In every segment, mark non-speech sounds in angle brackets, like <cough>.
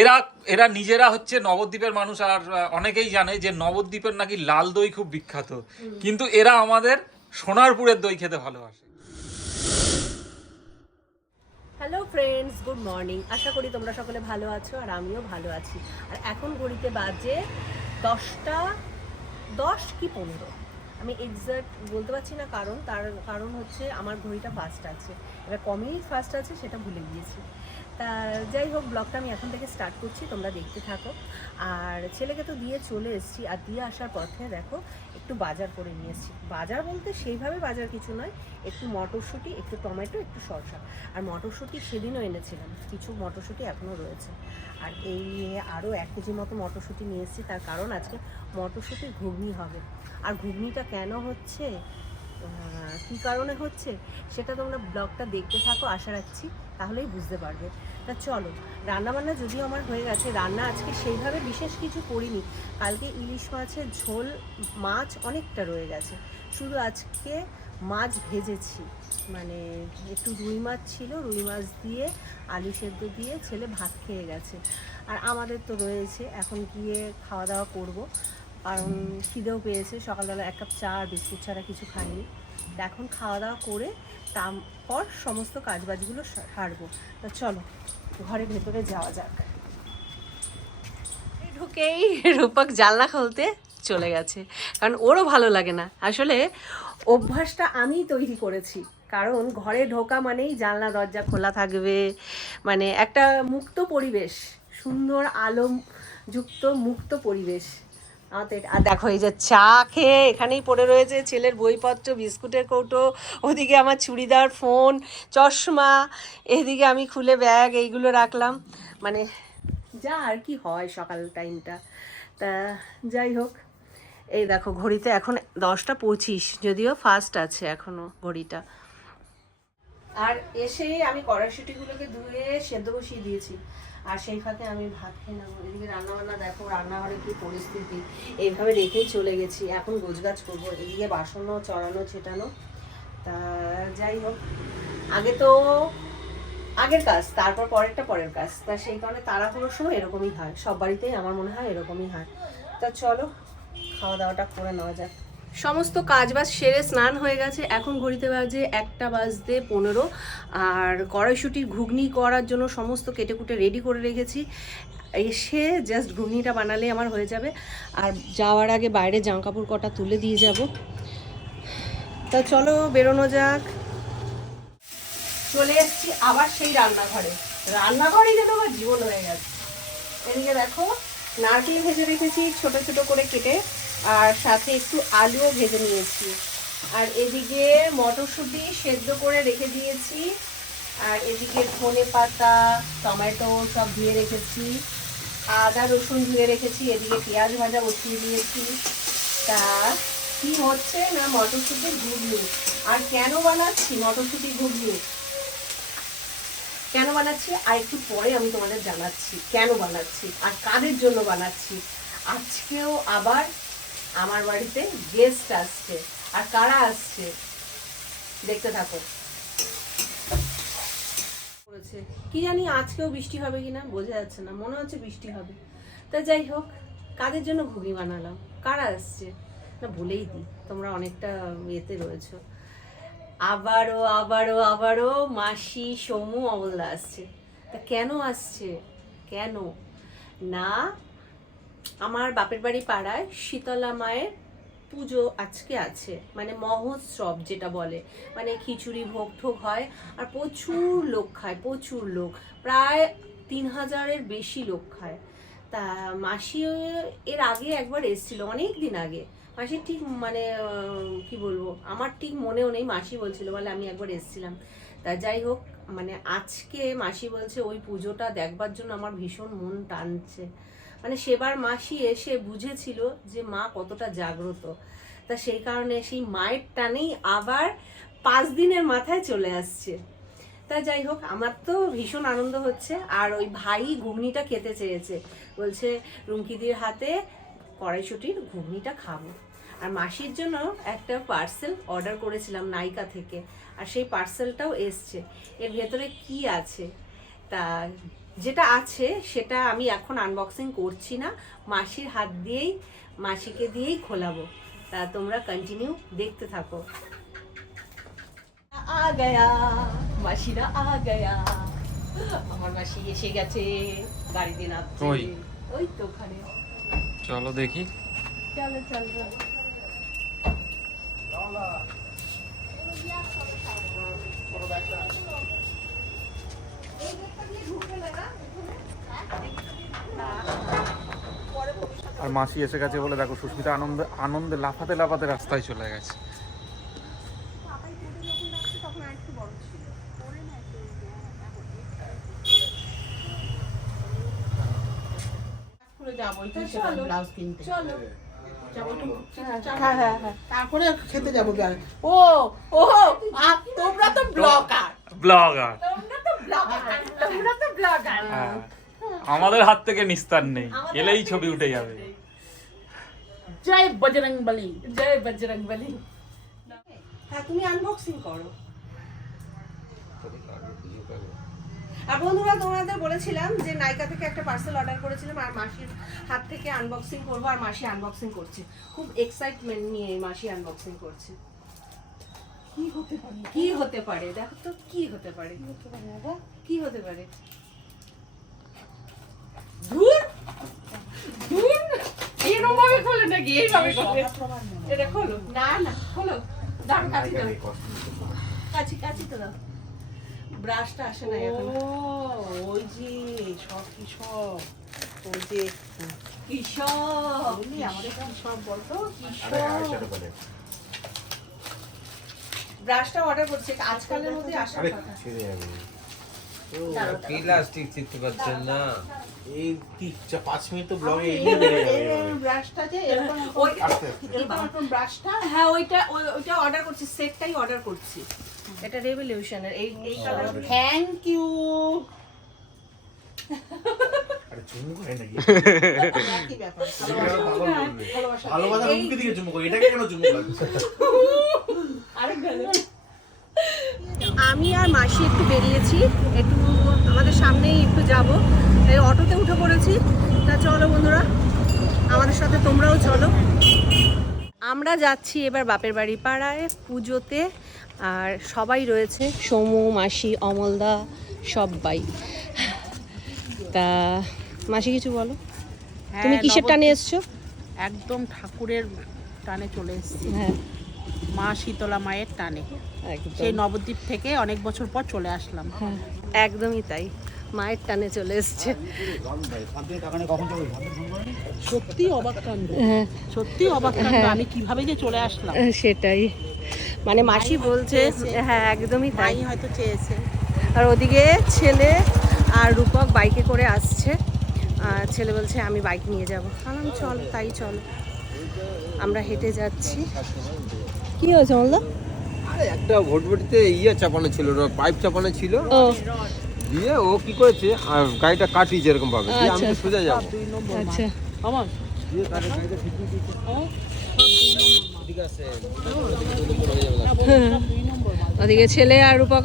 এরা এরা নিজেরা হচ্ছে নবদ্বীপের মানুষ আর অনেকেই জানে যে নবদ্বীপের নাকি লাল দই খুব বিখ্যাত। কিন্তু এরা আমাদের সোনারপুরের দই খেতে ভালোবাসে। হ্যালো ফ্রেন্ডস গুড মর্নিং আশা করি তোমরা সকলে ভালো আছো আর আমিও ভালো আছি। আর এখন ঘড়িতে বাজে দশটা দশ কি পনেরো? আমি এক্সাক্ট বলতে পারছি না কারণ তার কারণ হচ্ছে আমার ঘড়িটা ফাস্ট আছে। এবার ক মিনিট ফাস্ট আছে সেটা ভুলে গিয়েছি। তা যাই হোক, ব্লগটা আমি এখন থেকে স্টার্ট করছি, তোমরা দেখতে থাকো। আর ছেলেকে তো দিয়ে চলে এসেছি, আর দিয়ে আসার পথে দেখো, একটু বাজার করে নিয়ে এসেছি। বাজার বলতে সেইভাবে বাজার কিছু নয়, একটু মটরশুঁটি, একটু টমেটো, একটু শসা। আর মটরশুঁটি সেদিনও এনেছিলাম, কিছু মটরশুঁটি এখনও রয়েছে। আর এই নিয়ে আরও এক কেজি মতো মটরশুঁটি নিয়ে এসেছি, তার কারণ আজকে মটরশুঁটির ঘুগনি হবে। আর ঘুগনিটা কেন হচ্ছে? কী কারণে হচ্ছে? সেটা তোমরা ব্লগটা দেখতে থাকো, আশা রাখছি। তাহলেই বুঝতে পারবে। তা চলো, রান্নাবান্না যদিও আমার হয়ে গেছে, রান্না আজকে সেইভাবে বিশেষ কিছু করিনি। কালকে ইলিশ মাছের ঝোল, মাছ অনেকটা রয়ে গেছে। শুধু আজকে মাছ ভেজেছি। মানে একটু রুই মাছ ছিল, রুই মাছ দিয়ে আলু সেদ্ধ দিয়ে ছেলে ভাত খেয়ে গেছে। আর আমাদের তো রয়েছে, এখন গিয়ে খাওয়া দাওয়া করব। কারণ খিদেও পেয়েছে, সকালবেলা এক কাপ চা আর বিস্কুট ছাড়া কিছু খাইনি। এখন খাওয়া দাওয়া করে তারপর সমস্ত কাজবাজগুলো সারবো। তা চলো ঘরের ভেতরে যাওয়া যাক। ঢুকেই রূপক জানলা খুলতে চলে গেছে, কারণ ওরও ভালো লাগে না। আসলে অভ্যাসটা আমিই তৈরি করেছি, কারণ ঘরে ঢোকা মানেই জানলা, দরজা খোলা থাকবে। মানে একটা মুক্ত পরিবেশ, সুন্দর আলো যুক্ত মুক্ত পরিবেশ। আর দেখো, এই যে চা খেয়ে এখানেই পড়ে রয়েছে ছেলের বইপত্র, বিস্কুটের কৌটো, ওদিকে আমার চুড়িদার ফোন, চশমা, এদিকে আমি খুলে ব্যাগ, এইগুলো রাখলাম। মানে যা আর কি হয় সকাল টাইমটা। তা যাই হোক, এই দেখো ঘড়িতে এখন দশটা পঁচিশ, যদিও ফাস্ট আছে এখনও ঘড়িটা। আর এসে আমি কড়াইশুটিগুলোকে ধুয়ে সেদ্ধ বসিয়ে দিয়েছি। আর সেই ফাঁকে আমি ভাত খেয়ে নেব। এদিকে রান্নাবান্না দেখো, রান্নাঘরে কি পরিস্থিতি। এইভাবে রেখেই চলে গেছি। এখন গোছগাছ করব। এদিকে বাসনও চড়ানো, ছেটানো। তা যাই হোক। আগে তো আগের কাজ, তারপর পরেরটা পরের কাজ। তা সেই কারণে তাড়াহুড়োর সময় এরকমই হয়। সব বাড়িতেই আমার মনে হয় এরকমই হয়। তা চলো খাওয়া দাওয়াটা করে নেওয়া যাক। সমস্ত কাজ বাজ সেরে স্নান হয়ে গেছে। এখন ঘড়িতে বাজে একটা বাজতে পনেরো। আর কড়াইশুটির ঘুগনি করার জন্য সমস্ত কেটে কুটে রেডি করে রেখেছি। এসে জাস্ট ঘুগনিটা বানালে আমার হয়ে যাবে। আর যাওয়ার আগে বাইরে জামা কাপড় কটা তুলে দিয়ে যাব। তা চলো, বেরোনো যাক। চলে এসেছি আবার সেই রান্নাঘরে। রান্নাঘরেই যেন আমার জীবন হয়ে গেছে। এদিকে দেখো, নারকেল ভেজে রেখেছি ছোট ছোট করে কেটে। আর সাথে একটু আলুও ভেজে নিয়েছি। আর এদিকে মটরশুঁটি সেদ্ধ করে রেখে দিয়েছি। আর এদিকে ধনে পাতা, টমেটো সব ধুয়ে রেখেছি। আদা, রসুন ধুয়ে রেখেছি, এদিকে পেঁয়াজ ভাজা বসিয়ে দিয়েছি। তা কি হচ্ছে না মটরশুঁটির ঘুগনি? আর কেন বানাচ্ছি মটরশুঁটি ঘুগনি? কেন বানাচ্ছি? আর একটু পরে আমি তোমাদের জানাচ্ছি, কেন বানাচ্ছি, আর কাদের জন্য বানাচ্ছি। আজকেও আবার আমার বাড়িতে গেস্ট আসছে। আর কারা আসছে? দেখতে থাকো। করেছে কি জানি আজকেও বৃষ্টি হবে কিনা? বোঝা যাচ্ছে না, মনে হচ্ছে বৃষ্টি হবে। তা যাই হোক, কাদের জন্য ঘুগনি বানালাম? কারা আসছে? না, বলেই দিই, তোমরা অনেকটা ইয়েতে রয়েছো। আবারও আবারও আবারও মাসি, সমু, অমলদা আসছে। তা কেন আসছে? কেন? না আমার বাপের বাড়ি পাড়ায় শীতলা মায়ের পুজো আজকে আছে। মানে মহোৎসব যেটা বলে। মানে খিচুড়ি ভোগ ঠোক হয় আর প্রচুর লোক খায়, প্রচুর লোক। প্রায় তিন হাজারের বেশি লোক খায়। তা মাসি এর আগে একবার এসেছিল, অনেক দিন আগে। মাসির ঠিক মানে কি বলব, আমার ঠিক মনেও নেই। মাসি বলছিল বলে আমি একবার এসেছিলাম। তা যাই হোক মানে আজকে মাসি বলছে ওই পুজোটা দেখবার জন্য আমার ভীষণ মন টানছে। মানে সেবার মাসি এসে বুঝেছিল যে মা কতটা জাগ্রত। তা সেই কারণে সেই মায়ের টানেই আবার পাঁচ দিনের মাথায় চলে আসছে। তা যাই হোক, আমার তো ভীষণ আনন্দ হচ্ছে। আর ওই ভাই ঘুগনিটা খেতে চেয়েছে। বলছে, রুমকিদির হাতে কড়াইশুটির ঘুগনিটা খাব। আর মাসির জন্য একটা পার্সেল অর্ডার করেছিলাম নাইকা থেকে। আর সেই পার্সেলটাও এসছে। এর ভেতরে কি আছে? তা যেটা আছে সেটা আমি এখন আনবক্সিং করছি না। মাসির হাত দিয়েই মাসিকে দিয়েই খোলাবো। তা তোমরা কন্টিনিউ দেখতে থাকো। আ গয়া মাসিরা আ গয়া। আমার মাসি এসে গেছে কই? ওই তো ওখানে। চলো দেখি। চলো। চলো। আর মাসি এসে গেছে বলে দেখো সুস্মিতা আনন্দে আনন্দে লাফাতে লাফাতে রাস্তায় চলে গেছে। হ্যাঁ হ্যাঁ হ্যাঁ তারপরে খেতে যাব ও ও তোমরা তো ব্লগার। ব্লগার। ব্লগার হ্যাঁ। আমাদের হাত থেকে নিস্তার নেই। এলেই ছবি উঠে যাবে। জয় বজরং বলি। জয় বজরং বলি। হ্যাঁ তুমি আনবক্সিং করো। আর বন্ধুরা তোমাদের বলেছিলাম যে নাইকা থেকে একটা পার্সেল অর্ডার করেছিলাম আর মাসির হাত থেকে আনবক্সিং করব আর মাসি আনবক্সিং করছে। খুব এক্সাইটমেন্ট নিয়ে মাসি আনবক্সিং করছে। কি হতে পারে? কি হতে পারে? দেখো তো কি হতে পারে? কি হতে পারে ধুর! ধুর! এরকম ভাবে খোলে নাকি? এইভাবে খোলে। এটা খোলো। না না খোলো। দাও কাছি দাও। কাছি কাছি তো দাও। ব্রাশটা আসে না এখন। ও ওই যে সব কি সব ওই যে কৃষক। আমাদের কি সব বলতো? ব্রাশটা অর্ডার করছে আজকালের মধ্যে আসার কথা। প্লাস্টিক চিনতে পারছেন না? এই কি পাঁচ মিনিট তো ব্লগে এগিয়ে বেড়ে যাবে ব্রাশটা যে এরকম ওই এরকম এরকম ব্রাশটা হ্যাঁ ওইটা ওই- ওইটা অর্ডার করছি সেটটাই অর্ডার করছি। এটা রেভলিউশনের এই এই কালার থ্যাংক ইউ। ভালোবাসা। দিকে চুমু করে এটাকে কেন চুমু লাগছে <laughs> আমি আর মাসি একটু বেরিয়েছি একটু আমাদের সামনেই একটু যাব। এই অটোতে উঠে পড়েছি। তা চলো বন্ধুরা আমাদের সাথে তোমরাও চলো। আমরা যাচ্ছি এবার বাপের বাড়ি পাড়ায় পুজোতে আর সবাই রয়েছে সমু মাসি অমলদা সবাই। তা মাসি কিছু বলো? তুমি হ্যাঁ, কিসের টানে এসছো? একদম ঠাকুরের টানে চলে এসেছি। হ্যাঁ। মা শীতলা মায়ের টানে। সেই নবদ্বীপ থেকে অনেক বছর পর চলে আসলাম। হ্যাঁ, একদমই তাই। মায়ের টানে চলে এসছে। সত্যি অবাক কাণ্ড। হ্যাঁ। সত্যি অবাক কাণ্ড আমি কীভাবে যে চলে আসলাম? সেটাই। মানে মাসি বলছে হ্যাঁ একদমই তাই। হয়তো চেয়েছে। আর ওদিকে ছেলে আর রূপক বাইকে করে আসছে। আর ছেলে বলছে আমি বাইক নিয়ে যাব। আমি চল তাই চল। আমরা হেঁটে যাচ্ছি। কি হয়েছে বলতো একটা ভোটভটিতে ইয়ে চাপানো ছিল পাইপ চাপানো ছিল। দিয়ে ও কি করেছে? আর গাড়িটা কাটিয়েছে এরকম ভাবে। দিয়ে আমি তো আচ্ছা। সোজা যাব। আচ্ছা। আমার? দিয়ে গাড়ি গাড়িটা ঠিক হ্যাঁ? ওদিকে ছেলে আর রূপক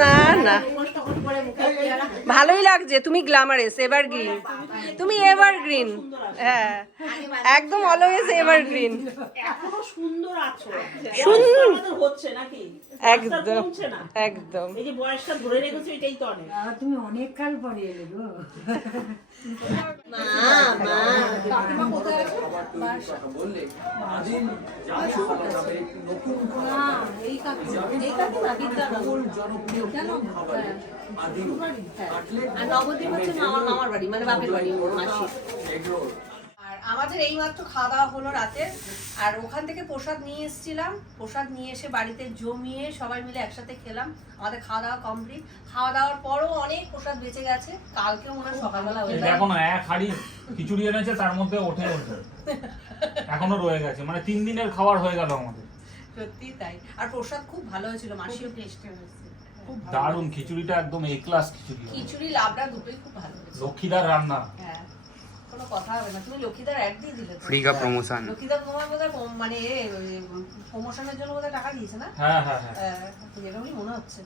না না। ভালোই লাগছে তুমি গ্ল্যামারেস এভারগ্রিন তুমি এভারগ্রিন হ্যাঁ। একদম অলওয়েজ এভারগ্রিন এখনও সুন্দর আছো। সুন্দর। হচ্ছে নাকি? একদম একদম। এই যে বয়সটা ধরে রেখেছো এটাই তো অনেক। তুমি অনেক কাল পরে এলে গো। নবদ্বীপ হচ্ছে মামার বাড়ি মানে বাপের বাড়ি মাসি আমাদের এইমাত্র খাওয়া দাওয়া হলো রাতে আর ওখান থেকে প্রসাদ নিয়ে এসেছিলাম। প্রসাদ নিয়ে এসে বাড়িতে জমিয়ে সবাই মিলে একসাথে খেলাম। আমাদের খাওয়া দাওয়া কমপ্লিট খাওয়া দাওয়ার পরও অনেক প্রসাদ বেঁচে গেছে। কালকে মনে হয় সকালবেলা হয়ে দেখো না এক হাড়ি খিচুড়ি এনেছে তার মধ্যে ওঠে ওঠে এখনও রয়ে গেছে। মানে তিন দিনের খাবার হয়ে গেল আমাদের। সত্যি তাই। আর প্রসাদ খুব ভালো হয়েছিল মাসিও টেস্টে হয়েছে। খুব ভালো। দারুণ খিচুড়িটা একদম এ ক্লাস খিচুড়ি খিচুড়ি লাবড়া দুটোই খুব ভালো লক্ষ্মীদার রান্না। হ্যাঁ। কোনো কথা হবে না। তুমি লক্ষ্মীদার অ্যাড দিয়ে দিলে ফ্রি কা প্রমোশন লক্ষ্মীদার তোমার বোধহয় মানে প্রমোশনের জন্য বোধহয় টাকা দিয়েছে না? হ্যাঁ হ্যাঁ হ্যাঁ। এরকমই মনে হচ্ছে।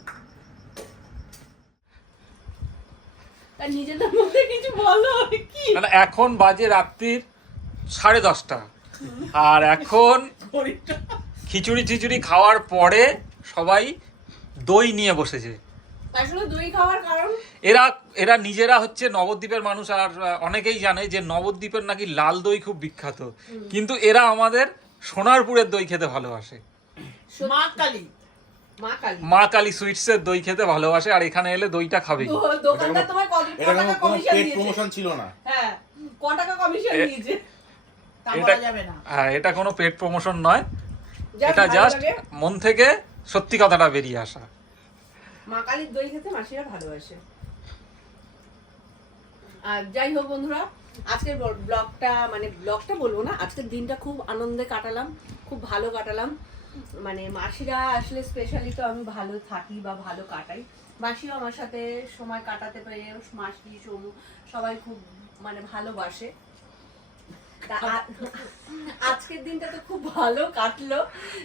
নিজেদের মধ্যে কিছু বলো কি? মানে এখন বাজে রাত্রির সাড়ে দশটা। আর এখন খিচুড়ি টিচুড়ি খাওয়ার পরে সবাই দই নিয়ে বসেছে। আসলে দই খাওয়ার কারণ? এরা এরা নিজেরা হচ্ছে নবদ্বীপের মানুষ আর অনেকেই জানে যে নবদ্বীপের নাকি লাল দই খুব বিখ্যাত। কিন্তু এরা আমাদের সোনারপুরের দই খেতে ভালোবাসে। মা কালী। মা কালী। সুইটসের দই খেতে ভালোবাসে আর এখানে এলে দইটা এটা কোনো না। হ্যাঁ হ্যাঁ এটা কোনো পেড প্রমোশন নয়। এটা জাস্ট মন থেকে সত্যি কথাটা বেরিয়ে আসা। মা কালীর দই খেতে মাসিরা ভালোবাসে। আর যাই হোক বন্ধুরা, আজকের ব্লগটা মানে ব্লগটা বলব না, আজকের দিনটা খুব আনন্দে কাটালাম, খুব ভালো কাটালাম। মানে মাসিরা আসলে স্পেশালি তো আমি ভালো থাকি বা ভালো কাটাই। মাসিও আমার সাথে সময় কাটাতে পেরে, মাসি, সমু সবাই খুব মানে ভালোবাসে। আজকের দিনটা তো খুব ভালো কাটলো।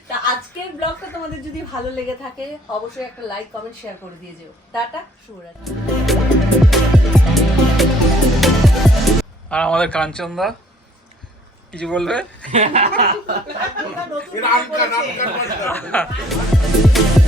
তা আজকের ব্লগটা তোমাদের যদি ভালো লেগে থাকে অবশ্যই একটা লাইক কমেন্ট শেয়ার করে দিয়ে যেও। টাটা শুভরাত্রি। আর আমাদের কাঞ্চনদা কিছু বলবে? <laughs>